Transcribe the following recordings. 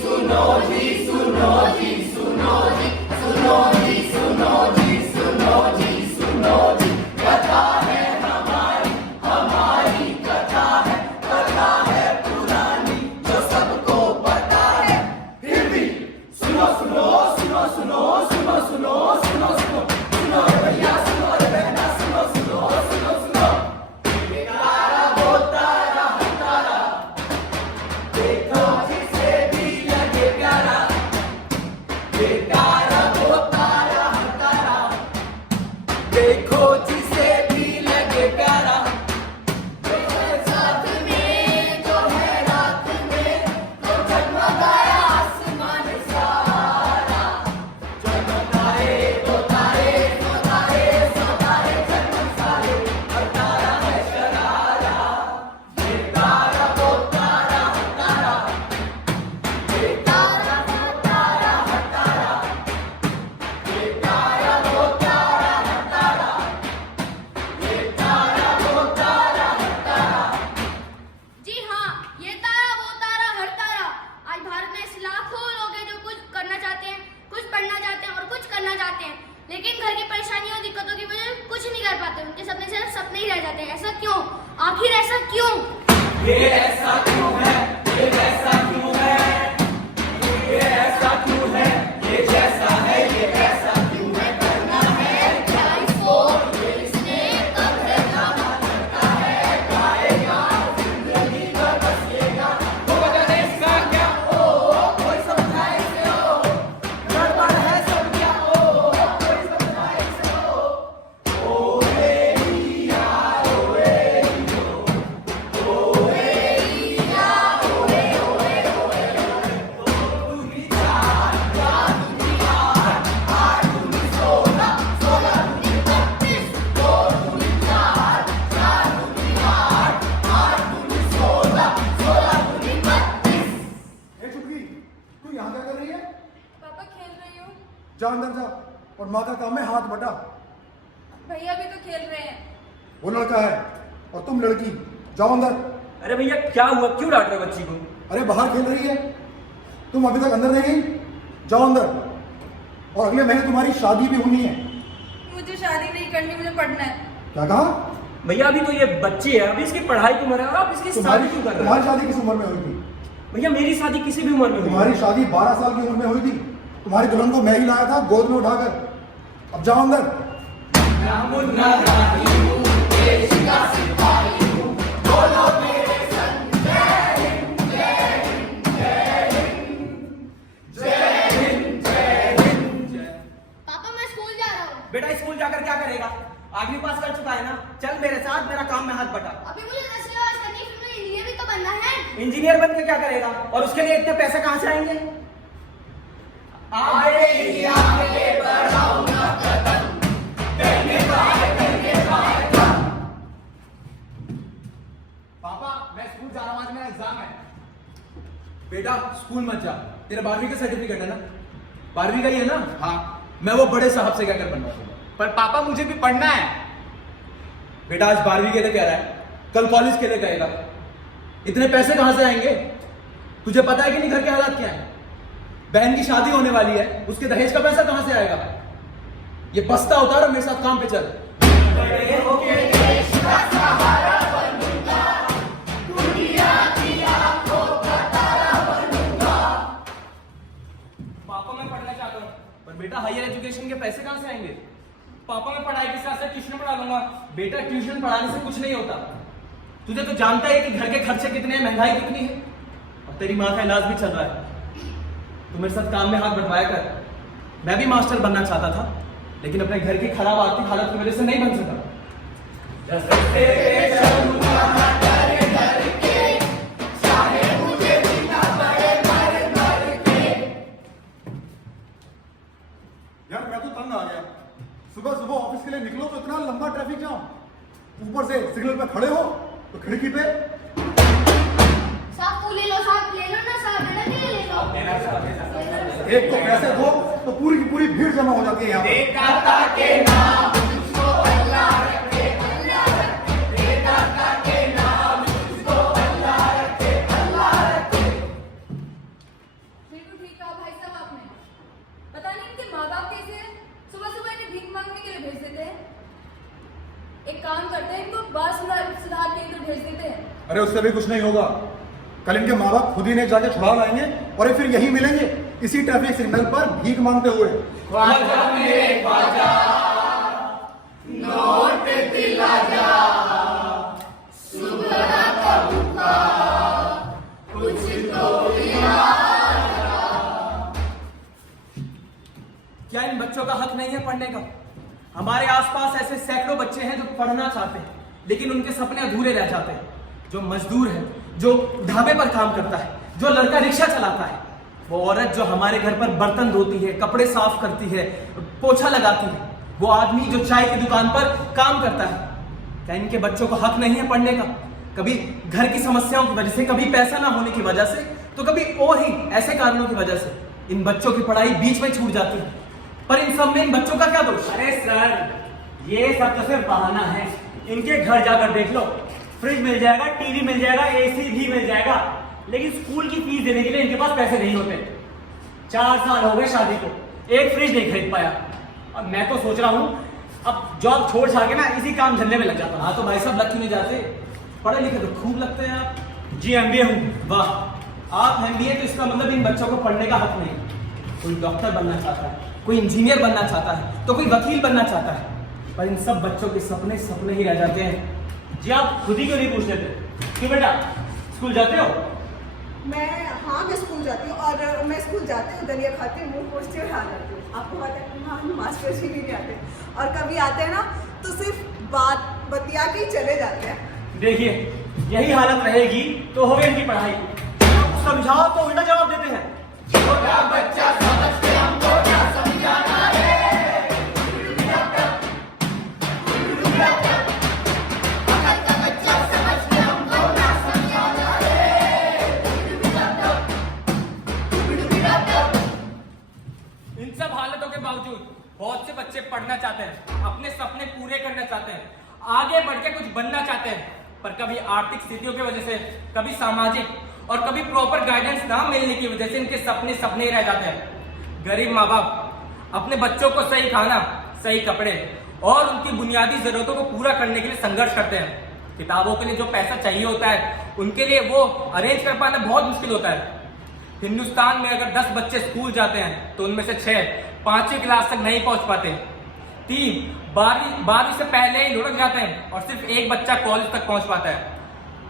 सुनो जी सुनो जी सुनो जी सुनो जी सुनो जी सुनो जी सुनो जी कथा है हमारी हमारी कथा है पुरानी जो सबको पता है फिर भी सुनो सुनो सुनो सुनो सुनो सुनो सुनो सुनो सुनो रे भैया सुनो रे बहना सुनो सुनो सुनो सुनो ये तारा वो तारा तारा देखो जिसे भी लगे प्यारा ये तारा वो तारा तारा देखो जिसे भी लगे प्यारा साथ में जो है रात में तो जगमगाया आसमान सारा जगमगाए तो तारे तो तारे सो तारे जगमग सारे और तारा है शरारा ये तारा वो तारा तारा ये तारा वो तारा तारा ये तारा वो तारा तारा ये तारा वो तारा तारा जी हाँ, ये तारा वो तारा हर तारा। आज भारत में ऐसे लाखों लोग हैं जो कुछ करना चाहते हैं, कुछ पढ़ना चाहते हैं और कुछ करना चाहते हैं, लेकिन घर की परेशानियों और दिक्कतों की वजह से कुछ नहीं कर पाते। उनके सपने सिर्फ सपने ही रह जाते हैं। ऐसा क्यों? आखिर ऐसा क्यों? ये ऐसा क्यों है ये ऐसा क्यों है ये ऐसा क्यों है ये जैसा है ये ऐसा क्यों है करना है क्या इसको ये इसने कब है काम करता है गाएगा जिंदगी भर बसेगा होगा इसका क्या ओ कोई समझाए इसे ओ गड़बड़ है सब क्या ओ कोई समझाए इसे ओ या ए चुटकी, तू यहाँ क्या कर रही है? पापा खेल रही हूँ। जा अंदर जा और माँ का काम है हाथ बटा। भैया भी तो खेल रहे हैं। वो लड़का है और तुम लड़की, जाओ अंदर। अरे भैया क्या हुआ, क्यों डांट रहे हो बच्ची को? अरे बाहर खेल रही है, तुम अभी तक अंदर नहीं गई, जाओ अंदर। और अगले महीने तुम्हारी शादी भी होनी है। मुझे शादी नहीं करनी, मुझे पढ़ना है। क्या कहा? भैया अभी तो ये बच्ची है, अभी इसकी पढ़ाई की उम्र है और आप इसकी शादी क्यों कर रहे तुम्हारी हो? शादी किस उम्र में हुई थी? भैया मेरी शादी किसी भी उम्र में हुई। तुम्हारी शादी 12 साल की उम्र में हुई थी। तुम्हारी दुल्हन को मैं ही लाया था गोद में उठाकर। अब जाओ अंदर। मुन्ना रानी हूँ देश का सिपाही हूँ बोलो मेरे संग जय हिंद जय हिंद जय हिंद जय हिंद जय हिंद जय। पापा मैं स्कूल जा रहा हूँ। बेटा स्कूल जाकर क्या करेगा? 8वीं पास कर चुका है ना, चल मेरे साथ, मेरा काम में हाथ बटा। अभी मुझे 10वीं पास करनी है, फिर मुझे इंजीनियर भी तो बनना है। इंजीनियर बन के क्या करेगा? और उसके लिए इतने पैसे कहाँ से आएंगे? आगे ही आगे बढ़ाऊंगा कदम कहने बाय कदम। पापा मैं स्कूल जा रहा हूँ, आज मेरा एग्जाम है। बेटा स्कूल मत जा, तेरा 12वीं का सर्टिफिकेट है ना? 12वीं का ही है ना? हाँ। मैं वो बड़े साहब से क्या कर बनवा दूंगा। पर पापा मुझे भी पढ़ना है। बेटा आज 12वीं के लिए कह रहा है, कल कॉलेज के लिए कहेगा। इतने पैसे कहां से आएंगे? तुझे पता है कि नहीं घर के हालात क्या है? बहन की शादी होने वाली है, उसके दहेज का पैसा कहां से आएगा? ये बस्ता उतार और मेरे साथ काम पे चल। बड़े होके देश का सहारा बनूंगा दुनिया की आंखों का तारा बनूंगा। पापा मैं पढ़ना चाहता हूँ, पर बेटा हायर एजुकेशन के पैसे कहाँ से आएंगे? पापा मैं पढ़ाई के साथ साथ ट्यूशन पढ़ा लूंगा। बेटा ट्यूशन पढ़ाने से कुछ नहीं होता, तुझे तो जानता है कि घर के खर्चे कितने हैं, महंगाई कितनी है, और तेरी माँ का इलाज भी चल रहा है। तू मेरे साथ काम में हाथ बंटवाया कर। मैं भी मास्टर बनना चाहता था, लेकिन अपने घर की खराब आर्थिक हालत की वजह से नहीं बन सका। तेरे चलूंगा डर डर के चाहे मुझे जीना पड़े मर मर के। यार मैं तो तंग आ गया। सुबह सुबह ऑफिस के लिए निकलो तो इतना लंबा ट्रैफिक जाम, ऊपर से सिग्नल पे खड़े हो तो खिड़की पे। साहब फूल ले लो ना साहब, बेटा नहीं ले लो। एक तो पैसे दो तो पूरी की पूरी भीड़ जमा हो जाती है यहाँ पे। दाता के नाम तुझको अल्लाह रखे अल्लाह रखे दाता के नाम तुझको अल्लाह रखे अल्लाह रखे। अरे उससे भी कुछ नहीं होगा। कल इनके माँ बाप खुद ही ने जाके छुड़ा लाएंगे और ये फिर यही मिलेंगे इसी ट्रैफिक सिग्नल पर भीख मांगते हुए। ख्वाजा मेरे ख्वाजा, नोट दिला जा, सुबह का भूखा कुछ तो क्या इन बच्चों का हक नहीं है पढ़ने का? हमारे आसपास ऐसे सैकड़ों बच्चे हैं जो पढ़ना चाहते हैं लेकिन उनके सपने अधूरे रह जाते हैं। जो मजदूर है, जो ढाबे पर काम करता है, जो लड़का रिक्शा चलाता है, वो औरत जो हमारे घर पर बर्तन धोती है, कपड़े साफ करती है, पोछा लगाती है, वो आदमी जो चाय की दुकान पर काम करता है, क्या इनके बच्चों को हक नहीं है पढ़ने का? कभी घर की समस्याओं की वजह से, कभी पैसा ना होने की वजह से, तो कभी और ही ऐसे कारणों की वजह से इन बच्चों की पढ़ाई बीच में छूट जाती है। पर इन सब में इन बच्चों का क्या दोष? अरे सर, ये सब तो सिर्फ बहाना है। इनके घर जाकर देख लो, फ्रिज मिल जाएगा, टीवी मिल जाएगा, एसी भी मिल जाएगा, लेकिन स्कूल की फीस देने के लिए इनके पास पैसे नहीं होते। 4 साल हो गए शादी को, एक फ्रिज नहीं खरीद पाया। अब मैं तो सोच रहा हूँ अब जॉब छोड़ छाड़ के ना इसी काम धंधे में लग जाता हूँ। हाँ तो भाई साहब लग क्यों नहीं जाते? पढ़े लिखे तो खूब लगते हैं आप। जी MBA हूँ। वाह, आप MBA तो इसका मतलब इन बच्चों को पढ़ने का हक नहीं। कोई डॉक्टर बनना चाहता है, कोई इंजीनियर बनना चाहता है, तो कोई वकील बनना चाहता है, पर इन सब बच्चों के सपने सपने ही रह जाते हैं। जी आप खुद ही क्यों नहीं पूछ लेते? क्यों बेटा, स्कूल जाते हो? मैं स्कूल जाती हूँ और मैं स्कूल जाती हूँ, दलिया खाती हूँ, मुँह पोछती हुए आ जाती हूँ। आपको पता है हम मास्टर जी नहीं आते और कभी आते हैं ना तो सिर्फ बात बतिया के ही चले जाते हैं। देखिए यही हालत रहेगी तो होगी इनकी पढ़ाई। समझाओ तो उल्टा जवाब देते हैं। छोटा बच्चा समझ के हमको क्या समझाना है। इन सब हालतों के बावजूद बहुत से बच्चे पढ़ना चाहते हैं, अपने सपने पूरे करना चाहते हैं, आगे बढ़ के कुछ बनना चाहते हैं, पर कभी आर्थिक स्थितियों की वजह से, कभी सामाजिक और कभी प्रॉपर गाइडेंस ना मिलने की वजह से इनके सपने सपने ही रह जाते हैं। गरीब माँ बाप अपने बच्चों को सही खाना, सही कपड़े और उनकी बुनियादी जरूरतों को पूरा करने के लिए संघर्ष करते हैं। किताबों के लिए जो पैसा चाहिए होता है उनके लिए वो अरेंज कर पाना बहुत मुश्किल होता है। हिंदुस्तान में अगर 10 बच्चे स्कूल जाते हैं तो उनमें से 6 5वीं क्लास तक नहीं पहुंच पाते, 3 12वीं से पहले ही लुढ़क जाते हैं और सिर्फ एक बच्चा कॉलेज तक पहुंच पाता है।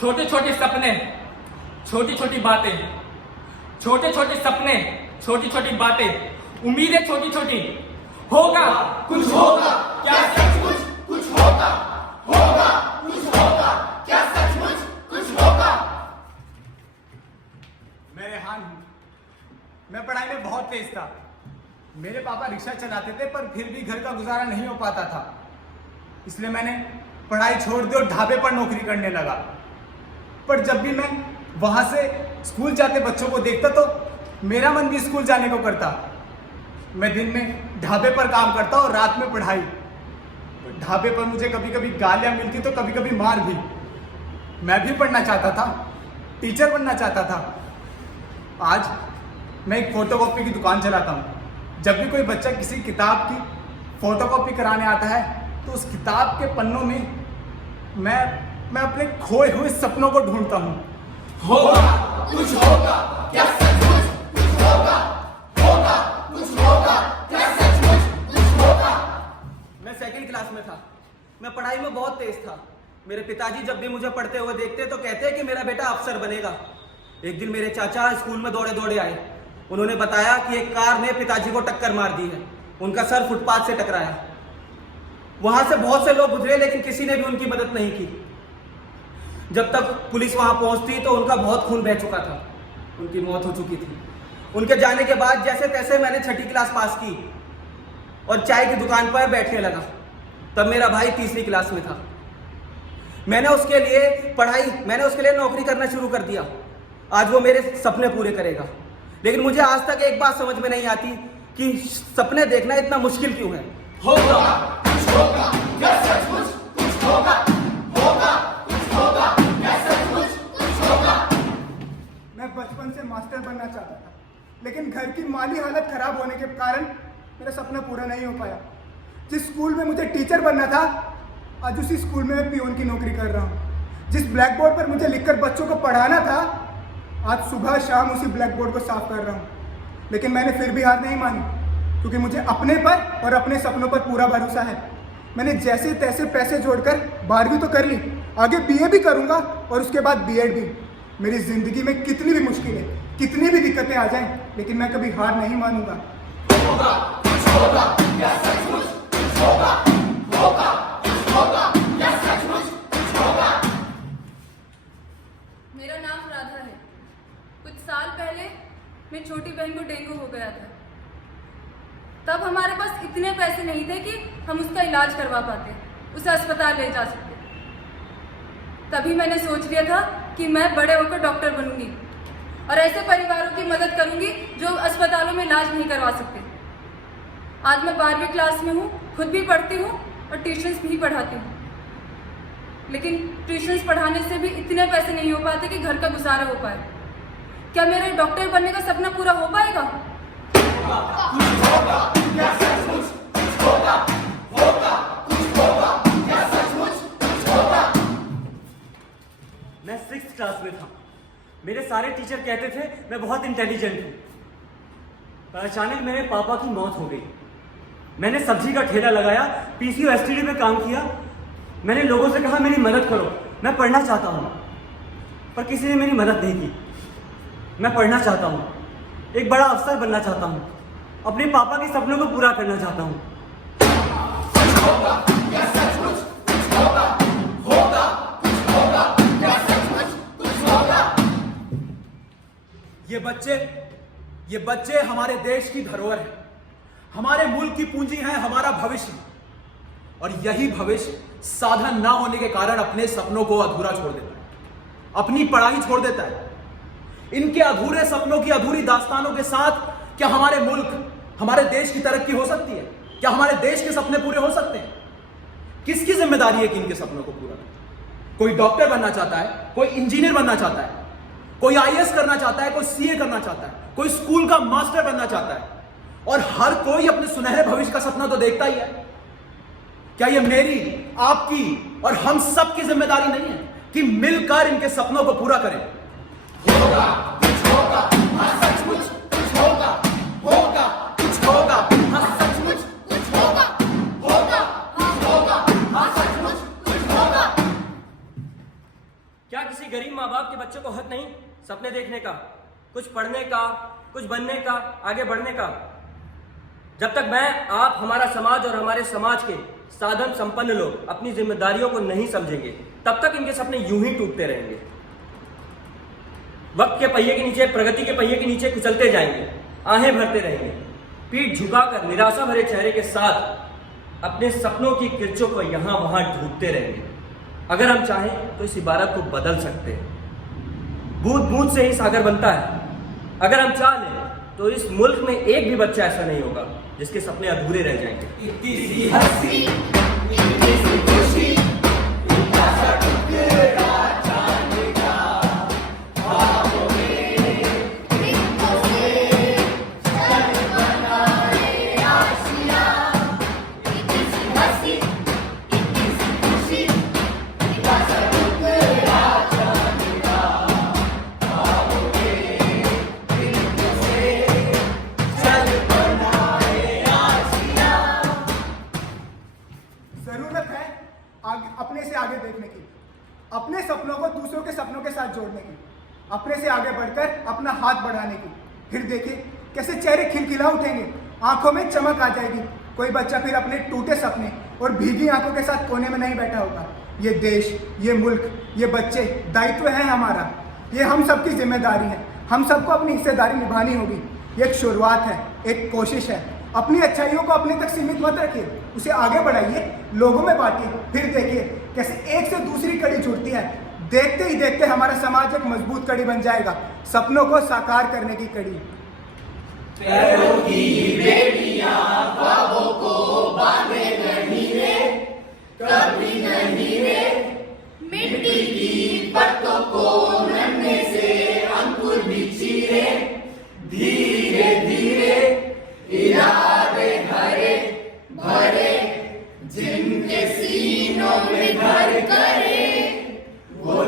छोटे छोटे सपने, छोटी छोटी बातें, छोटे छोटे सपने, छोटी छोटी बातें, उम्मीदें छोटी छोटी। होगा कुछ होगा क्या सचमुच कुछ होगा? होगा कुछ होगा क्या सचमुच कुछ होगा? मैं रेहान हूँ। मैं पढ़ाई में बहुत तेज था। मेरे पापा रिक्शा चलाते थे पर फिर भी घर का गुजारा नहीं हो पाता था, इसलिए मैंने पढ़ाई छोड़ दी और ढाबे पर नौकरी करने लगा। पर जब भी मैं वहाँ से स्कूल जाते बच्चों को देखता तो मेरा मन भी स्कूल जाने को करता। मैं दिन में ढाबे पर काम करता और रात में पढ़ाई। ढाबे पर मुझे कभी कभी गालियाँ मिलती तो कभी कभी मार भी। मैं भी पढ़ना चाहता था, टीचर बनना चाहता था। आज मैं एक फोटोकॉपी की दुकान चलाता हूँ। जब भी कोई बच्चा किसी किताब की फोटोकॉपी कराने आता है तो उस किताब के पन्नों में मैं अपने खोए हुए सपनों को ढूंढता हूँ। होगा कुछ होगा क्या सचमुच कुछ होगा? होगा कुछ होगा क्या सचमुच कुछ होगा? मैं 2nd क्लास में था। मैं पढ़ाई में बहुत तेज था। मेरे पिताजी जब भी मुझे पढ़ते हुए देखते तो कहते कि मेरा बेटा अफसर बनेगा। एक दिन मेरे चाचा स्कूल में दौड़े दौड़े आए। उन्होंने बताया कि एक कार ने पिताजी को टक्कर मार दी है, उनका सर फुटपाथ से टकराया। वहां से बहुत से लोग गुजरे लेकिन किसी ने भी उनकी मदद नहीं की। जब तक पुलिस वहां पहुंचती तो उनका बहुत खून बह चुका था, उनकी मौत हो चुकी थी। उनके जाने के बाद जैसे तैसे मैंने 6ठी क्लास पास की और चाय की दुकान पर बैठने लगा। तब मेरा भाई 3री क्लास में था। मैंने उसके लिए नौकरी करना शुरू कर दिया। आज वो मेरे सपने पूरे करेगा। लेकिन मुझे आज तक एक बात समझ में नहीं आती कि सपने देखना इतना मुश्किल क्यों है। होगा कुछ होगा क्या सचमुच कुछ होगा? होगा कुछ होगा क्या सचमुच कुछ होगा? मैं बचपन से मास्टर बनना चाहता था, लेकिन घर की माली हालत खराब होने के कारण मेरा सपना पूरा नहीं हो पाया। जिस स्कूल में मुझे टीचर बनना था, आज उसी स्कूल में मैं पियोन की नौकरी कर रहा हूँ। जिस ब्लैक बोर्ड पर मुझे लिखकर बच्चों को पढ़ाना था, आज सुबह शाम उसी ब्लैक बोर्ड को साफ कर रहा हूँ। लेकिन मैंने फिर भी हार नहीं मानी, क्योंकि मुझे अपने पर और अपने सपनों पर पूरा भरोसा है। मैंने जैसे तैसे पैसे जोड़कर 12वीं तो कर ली, आगे BA भी करूँगा और उसके बाद BEd भी। मेरी ज़िंदगी में कितनी भी मुश्किलें, कितनी भी दिक्कतें आ जाएं, लेकिन मैं कभी हार नहीं मानूंगा। होगा कुछ होगा या सचमुच कुछ होगा, होगा कुछ होगा या सचमुच कुछ होगा। मेरा नाम राधा है। कुछ साल पहले मेरी छोटी बहन को डेंगू हो गया था। तब हमारे पास इतने पैसे नहीं थे कि हम उसका इलाज करवा पाते, उसे अस्पताल ले जा सकते। तभी मैंने सोच लिया था कि मैं बड़े होकर डॉक्टर बनूंगी और ऐसे परिवारों की मदद करूंगी जो अस्पतालों में इलाज नहीं करवा सकते। आज मैं 12वीं क्लास में हूँ, खुद भी पढ़ती हूँ और ट्यूशन्स भी पढ़ाती हूँ। लेकिन ट्यूशन्स पढ़ाने से भी इतने पैसे नहीं हो पाते कि घर का गुजारा हो पाए। क्या मेरे डॉक्टर बनने का सपना पूरा हो पाएगा? कुछ होगा या सचमुच कुछ होगा, होगा कुछ होगा या सचमुच कुछ होगा। मैं 6th क्लास में था। मेरे सारे टीचर कहते थे मैं बहुत इंटेलिजेंट हूँ। पर अचानक मेरे पापा की मौत हो गई। मैंने सब्जी का ठेला लगाया, PCO STD में काम किया। मैंने लोगों से कहा मेरी मदद करो, मैं पढ़ना चाहता हूँ। पर किसी ने मेरी मदद नहीं की। मैं पढ़ना चाहता हूँ, एक बड़ा अफसर बनना चाहता हूँ, अपने पापा के सपनों को पूरा करना चाहता हूँ। कुछ होगा या सचमुच कुछ होगा, होगा कुछ होगा या सचमुच कुछ होगा। ये बच्चे हमारे देश की धरोहर है, हमारे मुल्क की पूंजी है, हमारा भविष्य। और यही भविष्य साधन ना होने के कारण अपने सपनों को अधूरा छोड़ देता है, अपनी पढ़ाई छोड़ देता है। इनके अधूरे सपनों की अधूरी दास्तानों के साथ क्या हमारे मुल्क, हमारे देश की तरक्की हो सकती है? क्या हमारे देश के सपने पूरे हो सकते हैं? किसकी जिम्मेदारी है कि इनके सपनों को पूरा करें? कोई डॉक्टर बनना चाहता है, कोई इंजीनियर बनना चाहता है, कोई IAS करना चाहता है, कोई CA करना चाहता है, कोई स्कूल का मास्टर बनना चाहता है। और हर कोई अपने सुनहरे भविष्य का सपना तो देखता ही है। क्या यह मेरी, आपकी और हम सब की जिम्मेदारी नहीं है कि मिलकर इनके सपनों को पूरा करें? होगा कुछ होगा हाँ सचमुच कुछ होगा, होगा कुछ होगा हाँ सचमुच कुछ होगा, होगा कुछ होगा हाँ सचमुच कुछ होगा। क्या किसी गरीब माँ बाप के बच्चों को हक नहीं सपने देखने का, कुछ पढ़ने का, कुछ बनने का, आगे बढ़ने का? जब तक मैं, आप, हमारा समाज और हमारे समाज के साधन संपन्न लोग अपनी जिम्मेदारियों को नहीं समझेंगे, तब तक इनके सपने यूं ही टूटते रहेंगे। वक्त के पहिए के नीचे, प्रगति के पहिए के नीचे कुचलते जाएंगे, आहें भरते रहेंगे, पीठ झुकाकर निराशा भरे चेहरे के साथ अपने सपनों की किरचों को यहां वहां ढूंढते रहेंगे। अगर हम चाहें तो इस इबारत को बदल सकते हैं। बूंद बूंद से ही सागर बनता है। अगर हम चाह लें तो इस मुल्क में एक भी बच्चा ऐसा नहीं होगा जिसके सपने अधूरे रह जाएंगे। इतनी सी हंसी, इतनी सी खुशी, इतना सा टुकड़ा चांद का, ख्वाबों में रिश्तों से चल बनाए आशिया। इतनी सी हंसी, इतनी सी खुशी, इतना सा टुकड़ा चांद का, ख्वाबों में रिश्तों से चल बनाए आशिया। जरूरत है अपने से आगे देखने की, अपने सपनों को दूसरों के सपनों के साथ जोड़ने की, अपने से आगे बढ़कर अपना हाथ बढ़ाने की। फिर देखिए कैसे चेहरे खिलखिला उठेंगे, आंखों में चमक आ जाएगी। कोई बच्चा फिर अपने टूटे सपने और भीगी आंखों के साथ कोने में नहीं बैठा होगा। ये देश, ये मुल्क, ये बच्चे दायित्व है हमारा, ये हम सबकी जिम्मेदारी है। हम सबको अपनी हिस्सेदारी निभानी होगी। ये एक शुरुआत है, एक कोशिश है। अपनी अच्छाइयों को अपने तक सीमित मत रखिए, उसे आगे बढ़ाइए, लोगों में बांटिए। फिर देखिए कैसे एक से दूसरी कड़ी जुड़ती है। देखते ही देखते हमारा समाज एक मजबूत कड़ी बन जाएगा, सपनों को साकार करने की कड़ी। पैरों की बेड़ियां ख्वाबों को बांधे नहीं रे, कभी नहीं रे। मिट्टी की पत्तों को नन्हे से अंकुर भी चीरे, धीरे धीरे इरादे हरे भरे, जिनके सीनों में घर करे वो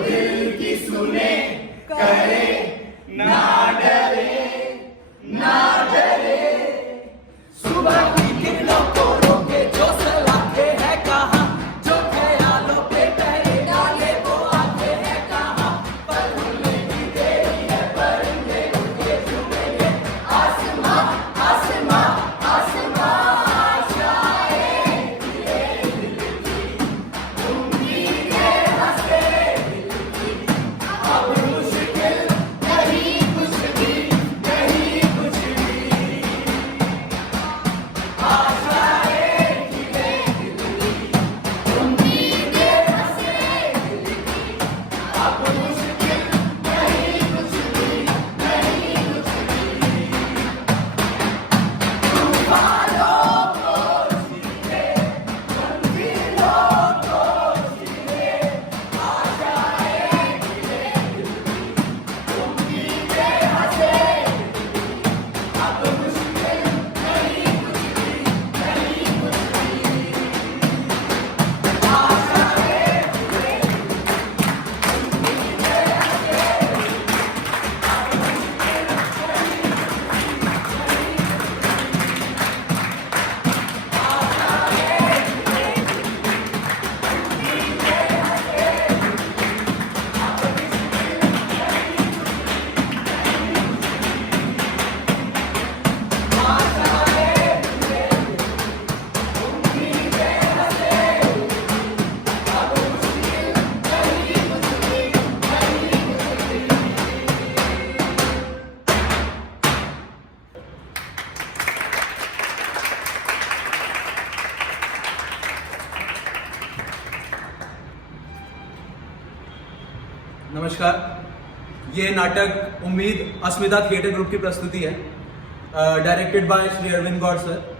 नमस्कार, ये नाटक उम्मीद अस्मिता थिएटर ग्रुप की प्रस्तुति है, directed by Shri Arvind Gaur sir.